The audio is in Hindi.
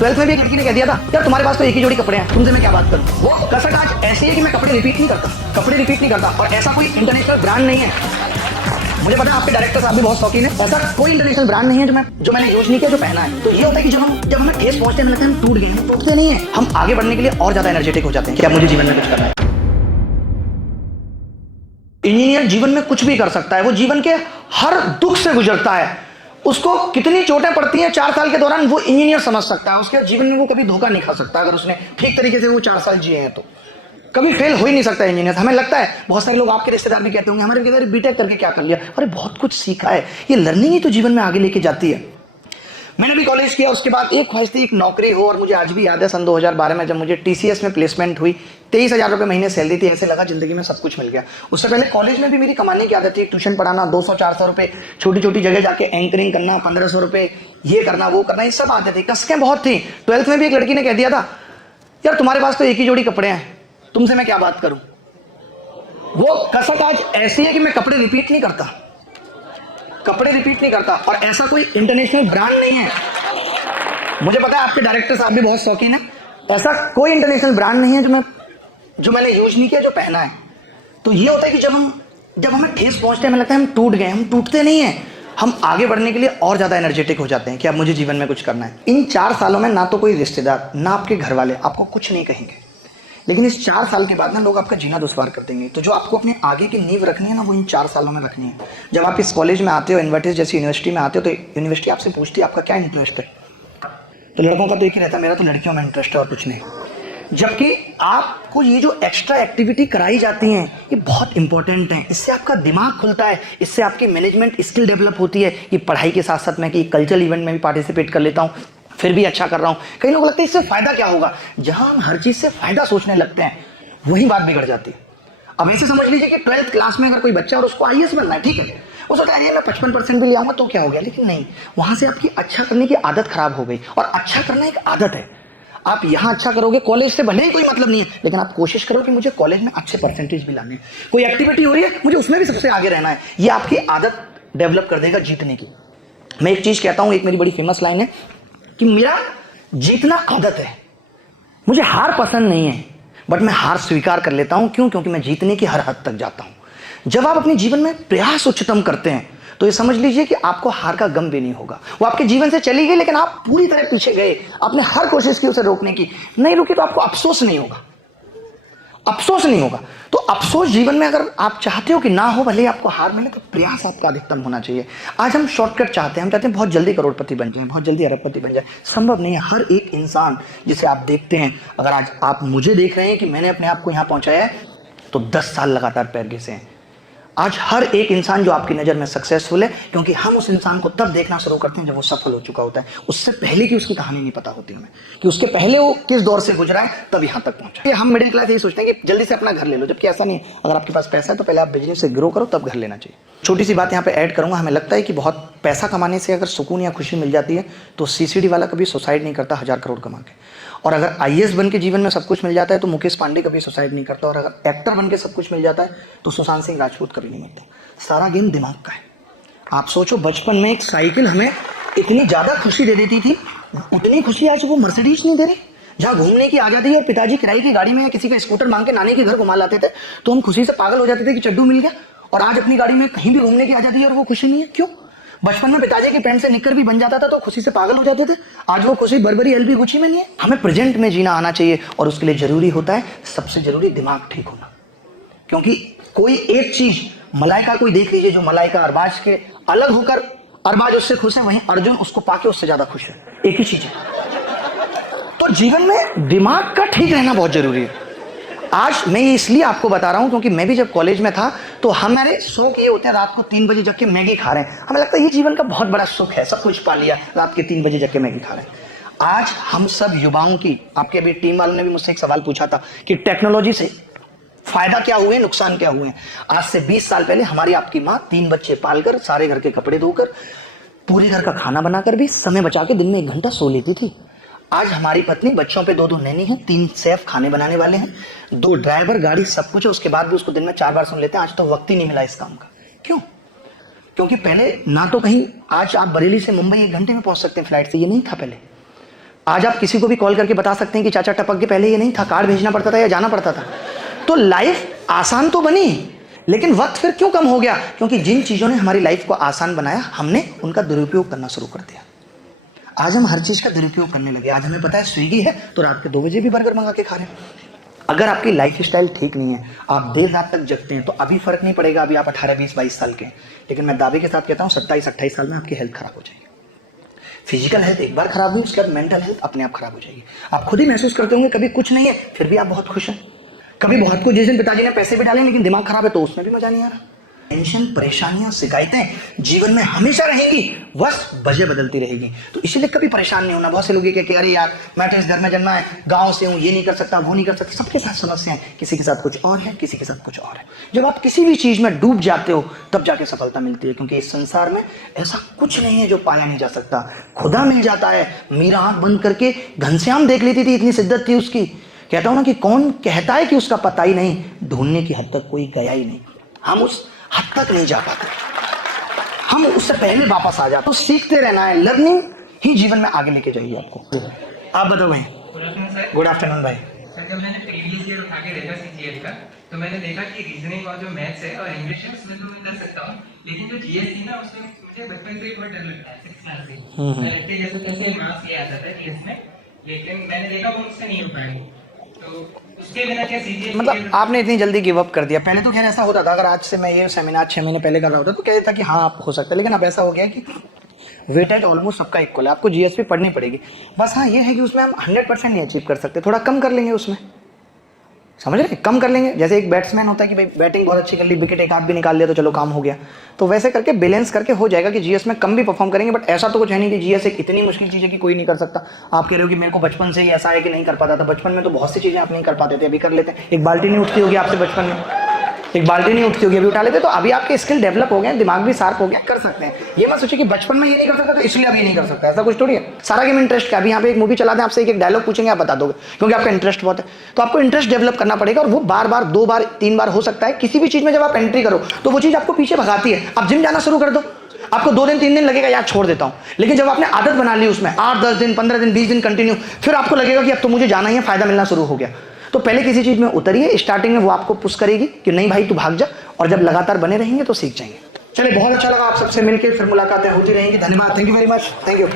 12th में भी एक लड़की ने कह दिया था यार तुम्हारे पास तो एक ही जोड़ी कपड़े हैं, तुमसे मैं क्या बात करूं। वो कसक आज ऐसी है कि मैं कपड़े रिपीट नहीं करता और ऐसा कोई इंटरनेशनल ब्रांड नहीं है। मुझे पता है आपके डायरेक्टर साहब भी बहुत शौकीन है। ऐसा कोई इंटरनेशनल ब्रांड नहीं है जो मैंने यूज नहीं किया, जो पहना है। तो ये होता है कि जब हमें ठेस पहुंचते हैं, हम टूट गए हैं। टूटते नहीं है, हम आगे बढ़ने के लिए और ज्यादा एनर्जेटिक हो जाते हैं कि अब मुझे जीवन में कुछ करना है। इंजीनियर जीवन में कुछ भी कर सकता है। वो जीवन के हर दुख से गुजरता है। उसको कितनी चोटें पड़ती हैं 4 साल के दौरान वो इंजीनियर समझ सकता है। उसके जीवन में वो कभी धोखा नहीं खा सकता अगर उसने ठीक तरीके से वो 4 साल जिए हैं तो कभी फेल हो ही नहीं सकता इंजीनियर। हमें लगता है, बहुत सारे लोग आपके रिश्तेदार भी कहते होंगे हमारे कहते हैं बीटेक करके क्या कर लिया। अरे बहुत कुछ सीखा है। ये लर्निंग ही तो जीवन में आगे लेके जाती है। मैंने भी कॉलेज किया, उसके बाद एक ख्वाहिश थी एक नौकरी हो। और मुझे आज भी याद है सन 2012 में जब मुझे टीसीएस में प्लेसमेंट हुई, 23,000 रुपये महीने सैलरी थी। ऐसे लगा जिंदगी में सब कुछ मिल गया। उससे पहले कॉलेज में भी मेरी कमाने की आदत थी। ट्यूशन पढ़ाना, 200-400 रुपये, छोटी छोटी जगह जाके एंकरिंग करना, 1500 रुपये, ये करना वो करना, ये सब आते थे। कसकें बहुत थी। 12th में भी एक लड़की ने कह दिया था यार तुम्हारे पास तो एक ही जोड़ी कपड़े हैं, तुमसे मैं क्या बात करूं। वो कसक आज ऐसी है कि मैं कपड़े रिपीट नहीं करता और ऐसा कोई इंटरनेशनल ब्रांड नहीं है। मुझे पता है आपके डायरेक्टर साहब भी बहुत शौकीन है। ऐसा कोई इंटरनेशनल ब्रांड नहीं है जो मैंने यूज नहीं किया, जो पहना है। तो ये होता है कि जब हमें ठेस पहुंचते हैं, हमें लगता है हम टूट गए। हम टूटते नहीं है, हम आगे बढ़ने के लिए और ज्यादा एनर्जेटिक हो जाते हैं कि अब मुझे जीवन में कुछ करना है। इन 4 सालों में ना तो कोई रिश्तेदार, ना आपके घर वाले आपको कुछ नहीं कहेंगे, लेकिन इस 4 साल के बाद ना लोग आपका जीना दुश्वार कर देंगे। तो जो आपको अपने आगे की नींव रखनी है ना, वो इन 4 सालों में रखनी है। जब आप इस कॉलेज में आते हो, इन्वर्टिस जैसी यूनिवर्सिटी में आते हो, तो यूनिवर्सिटी आपसे पूछती है आपका क्या इंटरेस्ट है। तो लड़कों का तो एक ही रहता है, मेरा तो लड़कियों में इंटरेस्ट है और कुछ नहीं। जबकि आपको ये जो एक्स्ट्रा एक्टिविटी कराई जाती हैं, ये बहुत इंपॉर्टेंट है। इससे आपका दिमाग खुलता है, इससे आपकी मैनेजमेंट स्किल डेवलप होती है। ये पढ़ाई के साथ साथ मैं कि कल्चरल इवेंट में भी पार्टिसिपेट कर लेता हूँ, फिर भी अच्छा कर रहा हूँ। कई लोग लगता है इससे फायदा क्या होगा। जहां हम हर चीज से फायदा सोचने लगते हैं, वही बात बिगड़ जाती है। अब ऐसे समझ लीजिए कि 12th क्लास में अगर कोई बच्चा और उसको आईएएस बनना है, ठीक है, वो सोचता है मैं 55% भी ले आऊंगा तो क्या हो गया। लेकिन नहीं, वहां से आपकी अच्छा करने की आदत खराब हो गई। और अच्छा करना एक आदत है। आप यहां अच्छा करोगे, कॉलेज से भले ही कोई मतलब नहीं है, लेकिन आप कोशिश करो कि मुझे कॉलेज में अच्छे परसेंटेज भी लाने हैं। कोई एक्टिविटी हो रही है, मुझे उसमें भी सबसे आगे रहना है। ये आपकी आदत डेवलप कर देगा जीतने की। मैं एक चीज कहता हूं, एक मेरी बड़ी फेमस लाइन है कि मेरा जीतना आदत है। मुझे हार पसंद नहीं है, बट मैं हार स्वीकार कर लेता हूं। क्यों? क्योंकि मैं जीतने की हर हद तक जाता हूं। जब आप अपने जीवन में प्रयास उच्चतम करते हैं, तो ये समझ लीजिए कि आपको हार का गम भी नहीं होगा। वो आपके जीवन से चली गई, लेकिन आप पूरी तरह पीछे गए, आपने हर कोशिश की उसे रोकने की, नहीं रुकी, तो आपको अफसोस नहीं होगा। तो अफसोस जीवन में अगर आप चाहते हो कि ना हो, भले आपको हार मिले, तो प्रयास आपका अधिकतम होना चाहिए। आज हम शॉर्टकट चाहते हैं, हम चाहते हैं बहुत जल्दी करोड़पति बन जाए, बहुत जल्दी अरबपति बन जाए। संभव नहीं है। हर एक इंसान जिसे आप देखते हैं, अगर आज आप मुझे देख रहे हैं कि मैंने अपने आप को यहां पहुंचाया है, तो 10 साल लगातार पैर घिसे हैं। आज हर एक इंसान जो आपकी नजर में सक्सेसफुल है, क्योंकि हम उस इंसान को तब देखना शुरू करते हैं जब वो सफल हो चुका होता है। उससे पहले की उसकी कहानी नहीं पता होती हमें, कि उसके पहले वो किस दौर से गुजरा है, तब यहां तक पहुंचा। हम मिडिल क्लास यही सोचते हैं कि जल्दी से अपना घर ले लो, जबकि ऐसा नहीं है। अगर आपके पास पैसा है तो पहले आप बिजनेस से ग्रो करो, तब घर लेना चाहिए। छोटी सी बात यहाँ पे ऐड करूंगा। हमें लगता है कि बहुत पैसा कमाने से अगर सुकून या खुशी मिल जाती है, तो सीसीडी वाला कभी सुसाइड नहीं करता 1000 करोड़ कमा के। और अगर आईएएस बन के जीवन में सब कुछ मिल जाता है, तो मुकेश पांडे कभी सुसाइड नहीं करता। और अगर एक्टर बन के सब कुछ मिल जाता है, तो सुशांत सिंह राजपूत कभी नहीं मिलते। सारा गेम दिमाग का है। आप सोचो, बचपन में एक साइकिल हमें इतनी ज्यादा खुशी दे देती थी, उतनी खुशी आज वो मर्सिडीज नहीं दे रही। जहां घूमने की आजादी और पिताजी किराए की गाड़ी में या किसी का स्कूटर मांग के नानी के घर घुमा लाते थे, तो हम खुशी से पागल हो जाते थे कि चड्डू मिल गया। और आज अपनी गाड़ी में कहीं भी घूमने की आजादी है और वो खुशी नहीं है। क्यों? बचपन में पिताजी की पैंट से निक्कर भी बन जाता था, तो खुशी से पागल हो जाते थे। आज वो खुशी बर्बरी एलबी गुची में नहीं है। हमें प्रेजेंट में जीना आना चाहिए, और उसके लिए जरूरी होता है, सबसे जरूरी, दिमाग ठीक होना। क्योंकि कोई एक चीज, मलाइका कोई देख लीजिए, जो मलाइका अरबाज के अलग होकर अरबाज उससे खुश है, वहीं अर्जुन उसको पाके उससे ज्यादा खुश है। एक ही चीज है। तो जीवन में दिमाग का ठीक रहना बहुत जरूरी है। आज मैं ये इसलिए आपको बता रहा हूं, क्योंकि मैं भी जब कॉलेज में था, तो हमारे शौक ये होते हैं, रात को 3 बजे जग के मैगी खा रहे हैं। हमें लगता है ये जीवन का बहुत बड़ा सुख है, सब कुछ पा लिया, रात के 3 बजे जग के मैगी खा रहे हैं। आज हम सब युवाओं की, आपके अभी टीम वालों ने भी मुझसे एक सवाल पूछा था कि टेक्नोलॉजी से फायदा क्या हुए, नुकसान क्या हुए। आज से 20 साल पहले हमारी आपकी माँ 3 बच्चे पालकर, सारे घर के कपड़े धोकर, पूरे घर का खाना बनाकर भी समय बचा के दिन में 1 घंटा सो लेती थी। आज हमारी पत्नी बच्चों पे 2-2 नैनी है, 3 शेफ खाने बनाने वाले हैं, 2 ड्राइवर, गाड़ी, सब कुछ है। उसके बाद भी उसको दिन में 4 बार सुन लेते हैं। आज तो वक्त ही नहीं मिला इस काम का। क्यों? क्योंकि पहले ना तो कहीं, आज आप बरेली से मुंबई 1 घंटे में पहुंच सकते हैं फ्लाइट से, ये नहीं था पहले। आज आप किसी को भी कॉल करके बता सकते हैं कि चाचा टपक के, पहले ये नहीं था, कार्ड भेजना पड़ता था या जाना पड़ता था। तो लाइफ आसान तो बनी, लेकिन वक्त फिर क्यों कम हो गया? क्योंकि जिन चीज़ों ने हमारी लाइफ को आसान बनाया, हमने उनका दुरुपयोग करना शुरू कर दिया। आज हम हर चीज़ का दुरुपयोग करने लगे। आज हमें पता है स्विगी है तो रात के 2 बजे भी बर्गर मंगा के खा रहे हैं। अगर आपकी लाइफ स्टाइल ठीक नहीं है, आप देर रात तक जगते हैं, तो अभी फर्क नहीं पड़ेगा, अभी आप 18, 20, 22 साल के हैं, लेकिन मैं दावे के साथ कहता हूँ 27, 28 साल में आपकी हेल्थ खराब हो जाएगी। फिजिकल हेल्थ एक बार खराब हुई, उसके बाद मेंटल हेल्थ अपने आप खराब हो जाएगी। आप खुद ही महसूस करते होंगे कभी कुछ नहीं है फिर भी आप बहुत खुश हैं, कभी बहुत कुछ, जिस दिन पिताजी ने पैसे भी डाले लेकिन दिमाग खराब है तो उसमें भी मजा नहीं आ रहा। टेंशन, परेशानियां, शिकायतें जीवन में हमेशा रहेंगी, बस वजह बदलती रहेगी। तो इसीलिए कभी परेशान नहीं होना। बहुत से लोग ये कि अरे यार मैं तो इस घर में जन्मा है, गांव से हूँ, ये नहीं कर सकता, वो नहीं कर सकता। सबके साथ समस्याएं, किसी के साथ कुछ और है, किसी के साथ कुछ और है। जब आप किसी भी चीज में डूब जाते हो तब जाके सफलता मिलती है, क्योंकि इस संसार में ऐसा कुछ नहीं है जो पाया नहीं जा सकता। खुदा मिल जाता है। मीरा आंख बंद करके घनश्याम देख लेती थी, इतनी शिद्दत थी उसकी। कहता हूं ना कि कौन कहता है कि उसका पता ही नहीं, ढूंढने की हद तक कोई गया ही नहीं। हम उस हद तक नहीं जा पाते, हम उससे पहले वापस आ जाते। तो सीखते रहना है, लर्निंग ही जीवन में आगे लेके जाइए आपको। आप बताओ भाई। गुड आफ्टरनून भाई। सर, जब मैंने प्रीवियस ईयर उठा के देखा सीजीएल का, तो मैंने देखा कि रीजनिंग और जो मैथ्स है और इंग्लिश है उसमें तो मैं कर सकता हूँ, लेकिन जो जीएस थी ना उसमें मुझे बचपन से ही बहुत डर लगता है। 6 साल से जैसे तैसे मार्क्स ले आता था जीएस में, लेकिन मैंने देखा वो मुझसे नहीं हो पाएगी। तो उसके बिना क्या सीजीएल, मतलब आपने इतनी जल्दी गिव अप कर दिया? पहले तो खैर ऐसा होता था, अगर आज से मैं ये सेमिनार 6 महीने पहले कर रहा होता तो कहता था कि हाँ आप हो सकता है, लेकिन अब ऐसा हो गया कि वेटेज ऑलमोस्ट सबका इक्वल है, आपको जीएस भी पढ़नी पड़ेगी। बस हाँ ये है कि उसमें हम 100% नहीं अचीव कर सकते, थोड़ा कम कर लेंगे उसमें, समझ रहे, कम कर लेंगे। जैसे एक बैट्समैन होता है कि भाई बैटिंग बहुत अच्छी कर ली, विकेट एक आध भी निकाल लिया तो चलो काम हो गया, तो वैसे करके बैलेंस करके हो जाएगा कि जीएस में कम भी परफॉर्म करेंगे। बट ऐसा तो कुछ है नहीं कि जीएस एक इतनी मुश्किल चीज़ है कि कोई नहीं कर सकता। आप कह रहे हो कि मेरे को बचपन से ही ऐसा है कि नहीं कर पाता था, बचपन में तो बहुत सी चीज़ें आप नहीं कर पाते थे, अभी कर लेते हैं। एक बाल्टी नहीं उठती होगी आपसे बचपन में, एक बाल्टी नहीं उठती होगी, अभी उठा लेते। तो अभी आपके स्किल डेवलप हो गए, दिमाग भी शार्प हो गया, कर सकते हैं। ये मत सोचिए कि बचपन में ये नहीं कर सकता तो इसलिए अब ये नहीं कर सकता, ऐसा कुछ थोड़ी है। सारा गेम इंटरेस्ट का। अभी यहाँ पे एक मूवी चला दें, आपसे एक डायलॉग पूछेंगे, आप बता दोगे, क्योंकि आपका इंटरेस्ट बहुत है। तो आपको इंटरेस्ट डेवलप करना पड़ेगा, और वो बार बार 2 बार 3 बार हो सकता है। किसी भी चीज़ में जब आप एंट्री करो तो वो चीज़ आपको पीछे भगाती है। आप जिम जाना शुरू कर दो, आपको 2 दिन 3 दिन लगेगा यार छोड़ देता हूँ, लेकिन जब आपने आदत बना ली उसमें 8, 10 दिन, 15 दिन, 20 दिन कंटिन्यू, फिर आपको लगेगा कि अब तो मुझे जाना ही है, फायदा मिलना शुरू हो गया। तो पहले किसी चीज़ में उतरिए, स्टार्टिंग में वो आपको पुश करेगी कि नहीं भाई तू भाग जा, और जब लगातार बने रहेंगे तो सीख जाएंगे। चलिए बहुत अच्छा लगा आप सबसे मिलकर, फिर मुलाकातें होती रहेंगी। धन्यवाद, thank you very much, thank you.